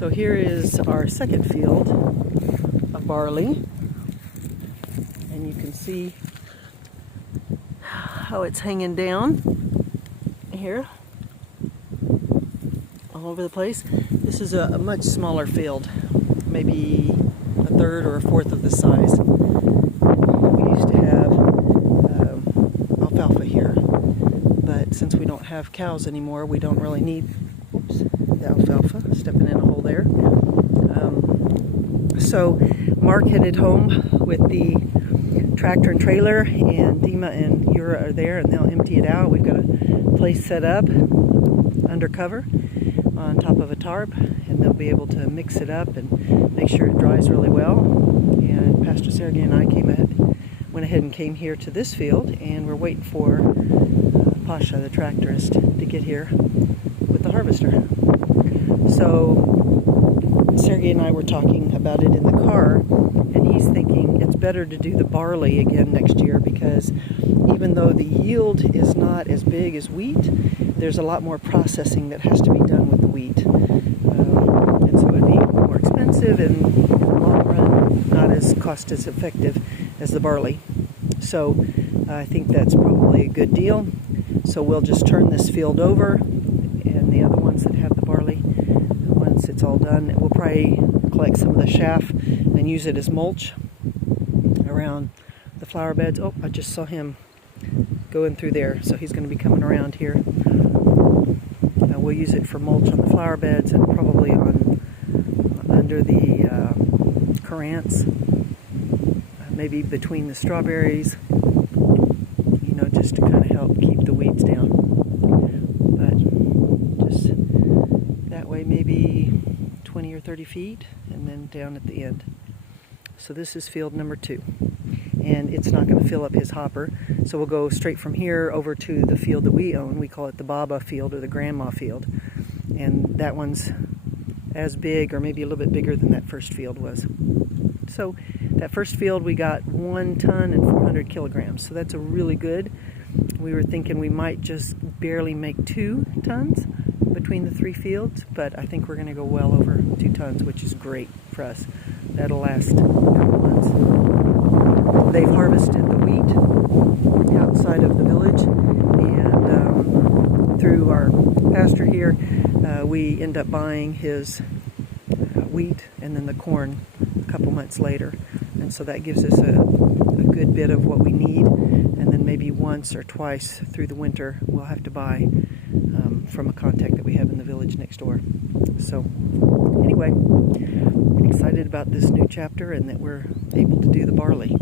So here is our second field of barley, and you can see how it's hanging down here all over the place. This is a much smaller field, maybe a third or a fourth of the size. We used to have alfalfa here, but since we don't have cows anymore, we don't really need the alfalfa. Stepping in a hole there. So Mark headed home with the tractor and trailer, and Dima and Yura are there, and they'll empty it out. We've got a place set up undercover on top of a tarp, and they'll be able to mix it up and make sure it dries really well. And Pastor Sergey and I went ahead and came here to this field, and we're waiting for Pasha, the tractorist, to get here with the harvester. So Sergey and I were talking about it in the car, and he's thinking it's better to do the barley again next year, because even though the yield is not as big as wheat, there's a lot more processing that has to be done with the wheat. And so it'd be more expensive and in the long run not as cost as effective as the barley. So I think that's probably a good deal. So we'll just turn this field over, and the other ones that have the barley, once it's all done, we'll probably collect some of the chaff and use it as mulch around the flower beds. Oh, I just saw him going through there, so he's going to be coming around here. We'll use it for mulch on the flower beds, and probably under the currants, maybe between the strawberries, just to kind of help keep the weeds down. But just that way, maybe 20 or 30 feet, and then down at the end. So this is field number 2, and it's not going to fill up his hopper, so we'll go straight from here over to the field that we own. We call it the Baba field, or the Grandma field, and that one's as big, or maybe a little bit bigger than that first field was. So that first field we got 1 ton and 400 kilograms, so that's a really good. We were thinking we might just barely make 2 tons between the 3 fields, but I think we're going to go well over 2 tons, which is great for us. That'll last a couple months. They've harvested the wheat outside of the village, and through our pastor here, we end up buying his wheat and then the corn a couple months later, and so that gives us a good bit of what we need. And then maybe once or twice through the winter we'll have to buy from a contact that we have in the village next door. So anyway, excited about this new chapter, and that we're able to do the barley.